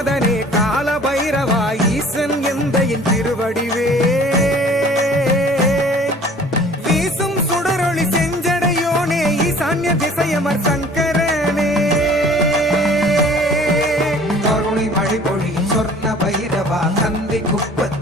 நாதனே கால பைரவா ஈசன் எந்த என் திருவடிவே வீசும் சுடரொளி செஞ்சடையோனே ஈசான்ய திசையமர் சங்கரனே கருணை மழை பொழி சொர்ண பைரவா தந்தை குப்பத்